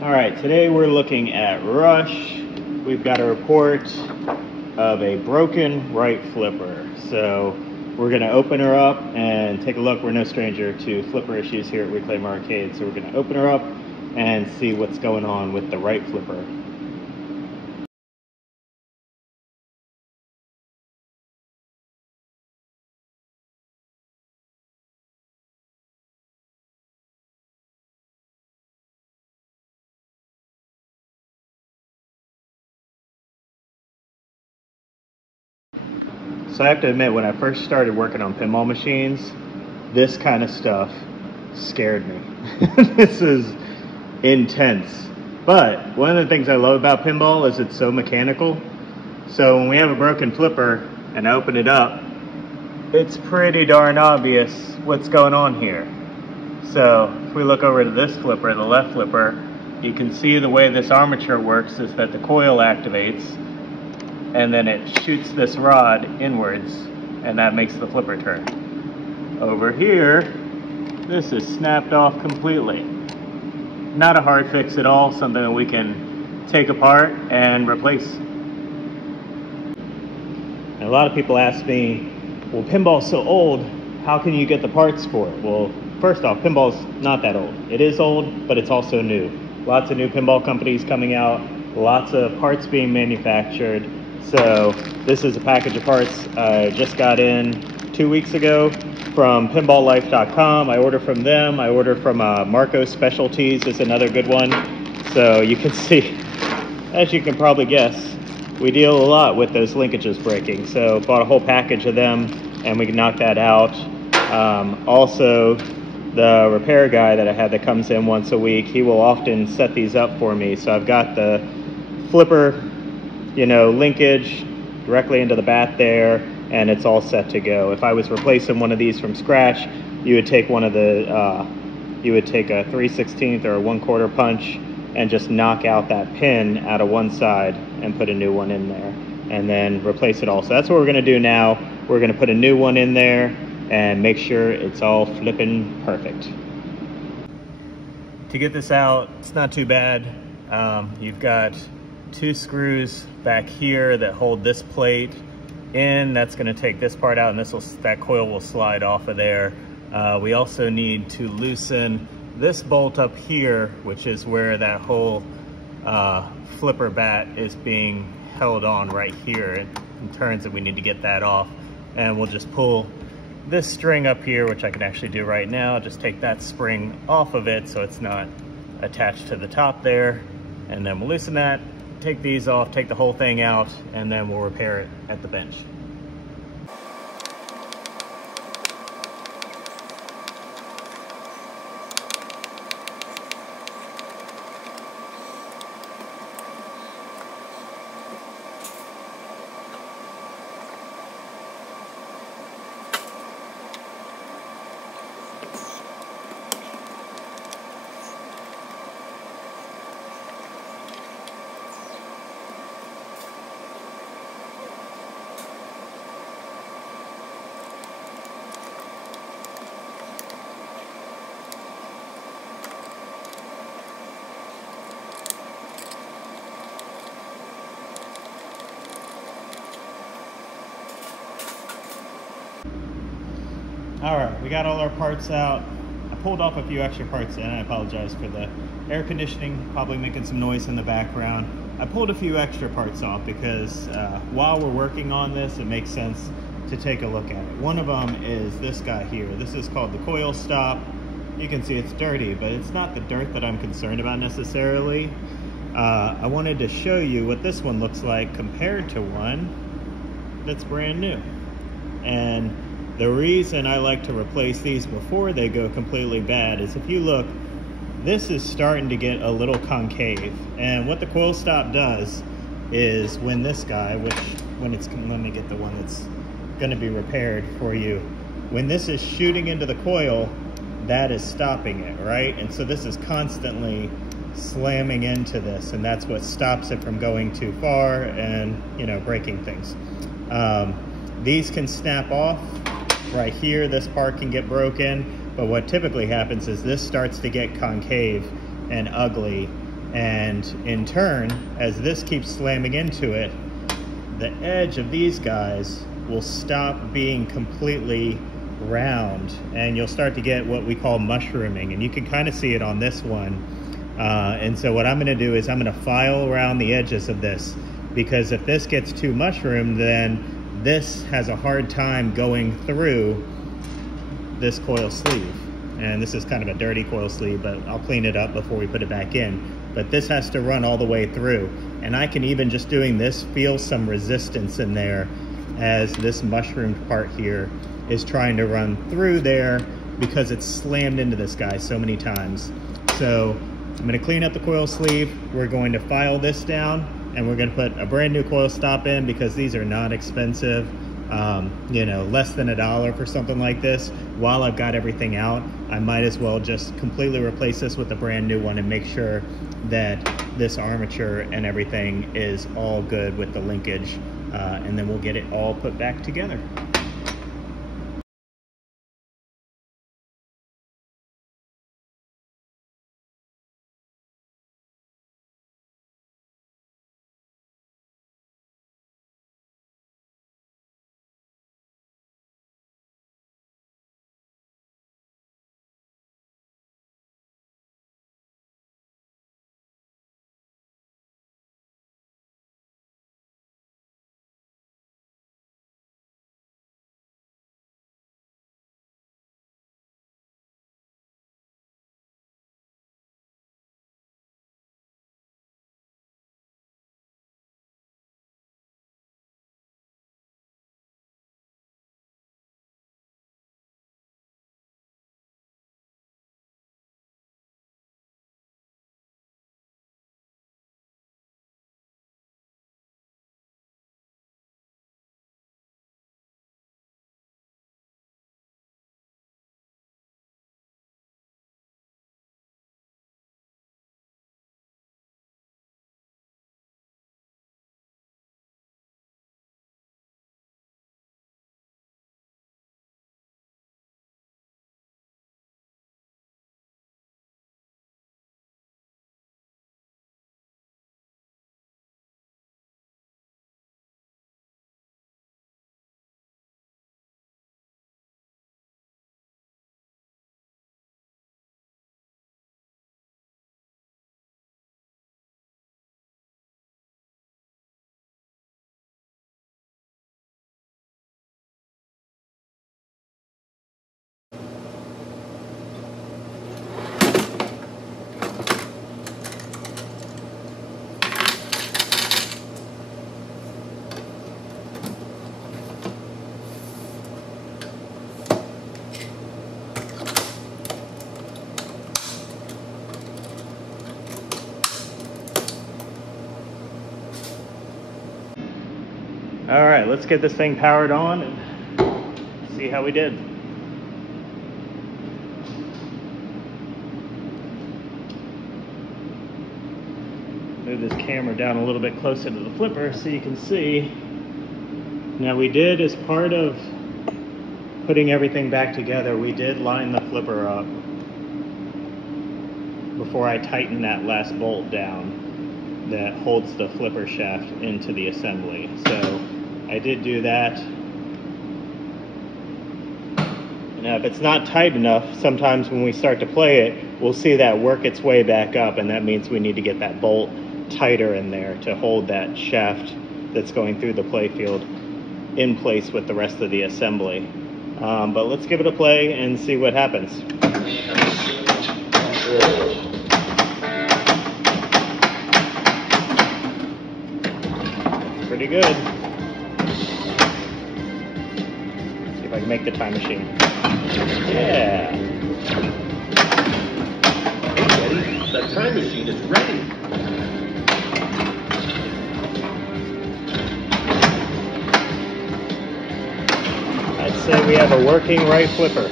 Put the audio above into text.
All right, today we're looking at Rush. We've got a report of a broken right flipper. So we're gonna open her up and take a look. We're no stranger to flipper issues here at Reclaim Arcade. So we're gonna open her up and see what's going on with the right flipper. So I have to admit, when I first started working on pinball machines, this kind of stuff scared me. This is intense. But one of the things I love about pinball is it's so mechanical. So when we have a broken flipper and I open it up, it's pretty darn obvious what's going on here. So if we look over to this flipper, the left flipper, you can see the way this armature works is that the coil activates and then it shoots this rod inwards and that makes the flipper turn. Over here, this is snapped off completely. Not a hard fix at all, something that we can take apart and replace. And a lot of people ask me, well, pinball's so old, how can you get the parts for it? Well, first off, pinball's not that old. It is old, but it's also new. Lots of new pinball companies coming out, lots of parts being manufactured. So this is a package of parts I just got in 2 weeks ago from pinballlife.com. I order from them. I order from Marco Specialties is another good one. So you can see, as you can probably guess, we deal a lot with those linkages breaking. So bought a whole package of them and we can knock that out. Also, the repair guy that I had that comes in once a week, he will often set these up for me. So I've got the flipper, linkage directly into the bat there, and it's all set to go. If I was replacing one of these from scratch, you would take one of the, you would take a 3/16 or a 1/4 punch and just knock out that pin out of one side and put a new one in there and then replace it all. So that's what we're gonna do now. We're gonna put a new one in there and make sure it's all flipping perfect. To get this out, it's not too bad. You've got 2 screws back here that hold this plate in. That's going to take this part out, and that coil will slide off of there. We also need to loosen this bolt up here, which is where that whole flipper bat is being held on right here. It turns, and we need to get that off. And we'll just pull this string up here, which I can actually do right now. Just take that spring off of it so it's not attached to the top there. And then we'll loosen that, take these off, take the whole thing out, and then we'll repair it at the bench. All right, we got all our parts out. I pulled off a few extra parts in. I apologize for the air conditioning, probably making some noise in the background. I pulled a few extra parts off because while we're working on this, it makes sense to take a look at it. One of them is this guy here. This is called the coil stop. You can see it's dirty, but it's not the dirt that I'm concerned about necessarily. I wanted to show you what this one looks like compared to one that's brand new. And the reason I like to replace these before they go completely bad is if you look, this is starting to get a little concave. And what the coil stop does is when this guy, let me get the one that's gonna be repaired for you. When this is shooting into the coil, that is stopping it, right? And so this is constantly slamming into this, and that's what stops it from going too far and, breaking things. These can snap off. Right here, this part can get broken, but what typically happens is this starts to get concave and ugly And in turn, as this keeps slamming into it, the edge of these guys will stop being completely round, and you'll start to get what we call mushrooming, and you can kind of see it on this one. And so what I'm going to do is I'm going to file around the edges of this, because if this gets too mushroomed, then this has a hard time going through this coil sleeve. And this is kind of a dirty coil sleeve, but I'll clean it up before we put it back in. But this has to run all the way through. And I can even, just doing this, feel some resistance in there as this mushroomed part here is trying to run through there, because it's slammed into this guy so many times. So I'm going to clean up the coil sleeve. We're going to file this down, and we're going to put a brand new coil stop in, because these are not expensive. You know, less than $1 for something like this. While I've got everything out, I might as well just completely replace this with a brand new one and make sure that this armature and everything is all good with the linkage, and then we'll get it all put back together. All right, let's get this thing powered on and see how we did. Move this camera down a little bit closer to the flipper so you can see. Now we did, as part of putting everything back together, we did line the flipper up before I tightened that last bolt down that holds the flipper shaft into the assembly. So I did do that. Now if it's not tight enough, sometimes when we start to play it, we'll see that work its way back up, and that means we need to get that bolt tighter in there to hold that shaft that's going through the playfield in place with the rest of the assembly. But let's give it a play and see what happens. Pretty good. See if I can make the time machine. Yeah. Ready? The time machine is ready. I'd say we have a working right flipper.